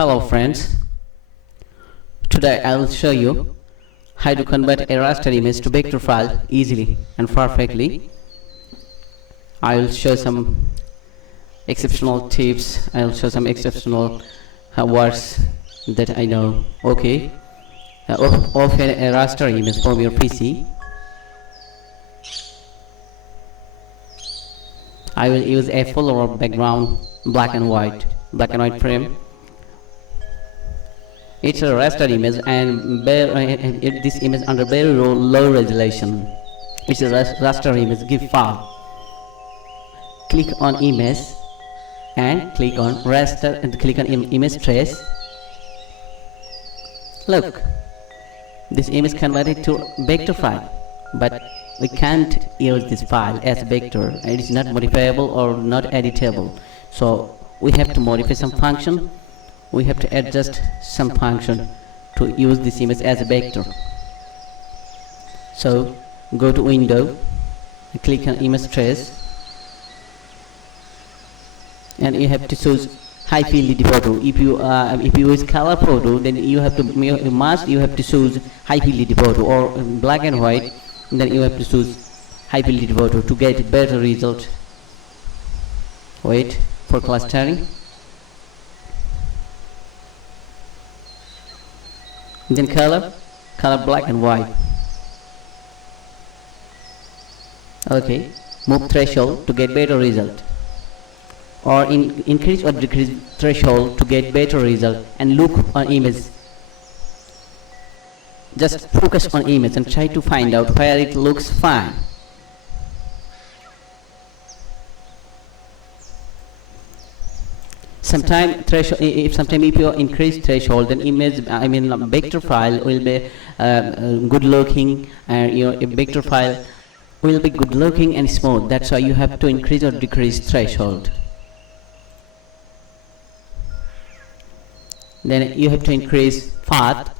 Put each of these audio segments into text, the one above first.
Hello friends, today I will show you how to convert a raster image to vector file easily and perfectly. I will show some exceptional tips, I will show some exceptional words that I know. Okay, open a raster image from your PC. I will use a full background black and white frame. It's a raster image and this image under very low resolution. It's a raster image GIF file. Click on image and click on raster and click on image trace. Look, this image converted to vector file, but we can't use this file as vector. It is not modifiable or not editable. So we have to modify some function. We have to adjust some function to use this image as a vector. So go to window, click on image trace, and you have to choose high fidelity photo. If you use color photo, then you have to choose high fidelity photo, or black and white, then you have to choose high fidelity photo to get better result. Wait for clustering. Then color black and white. Okay, move threshold to get better result, or increase or decrease threshold to get better result, and look on image. Just focus on image and try to find out where it looks fine. Sometimes if you increase threshold, then vector file will be good looking, and a vector file will be good looking and smooth. That's why you have to increase or decrease threshold. Then you have to increase path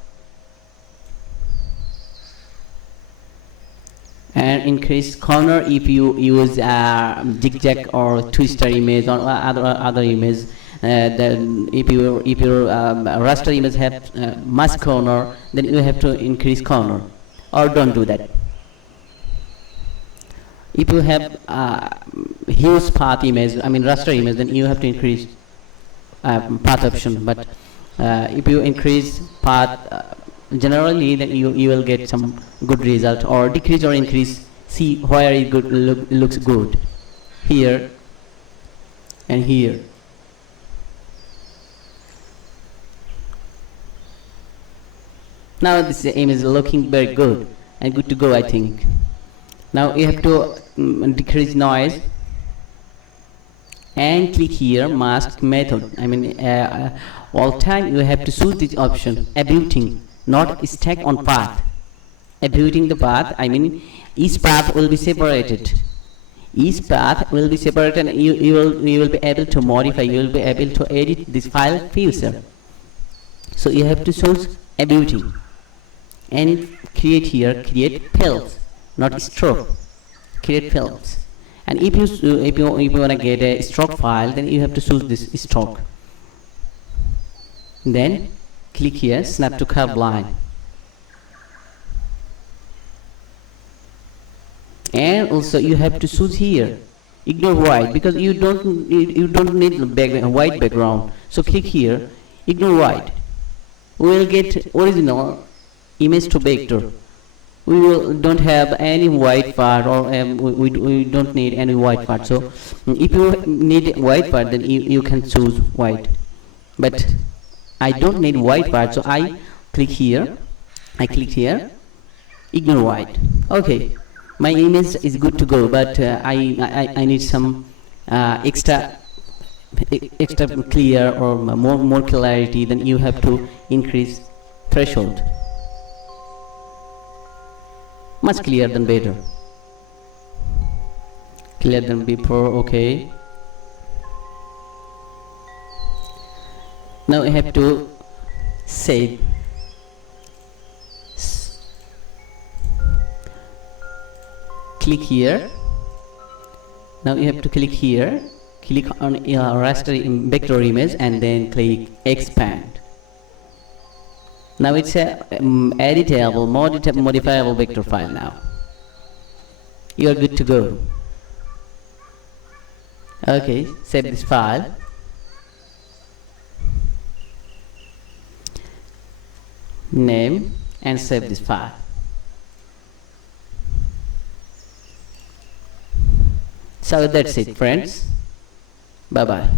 and increase corner if you use zigzag or twister image or other image. Then if your raster image have much corner, then you have to increase corner, or don't do that. If you have huge path image, raster image, then you have to increase path option. But if you increase path generally, then you will get some good result, or decrease or increase. See where it looks good, here and here. Now this image is looking very good and good to go, I think. Now you have to decrease noise and click here mask method. All time you have to choose this option, abuting, not stack on path. Abuting the path, each path will be separated. Each path will be separated, and you will be able to modify, you will be able to edit this file future. So you have to choose abuting and create fields, not stroke. Create fields. And if you want to get a stroke file, then you have to choose this stroke. Then click here, snap to curve line. And also you have to choose here, ignore white, because you don't need white background. So click here, ignore white. We will get original image to vector. We don't have any white part, or we don't need any white part. So if you need white part, then you can choose white. But I don't need white part, so I click here. Ignore white. Okay, my image is good to go, but I need some extra clear or more clarity. Then you have to increase threshold. Much clearer than better. Clearer than before. Okay. Now I have to save. Click here. Now you have to click here. Click on raster vector image and then click expand. Now it's a editable, modifiable vector file now. You are good to go. Okay, save this file. Name and save this file. So that's it, friends. Bye bye.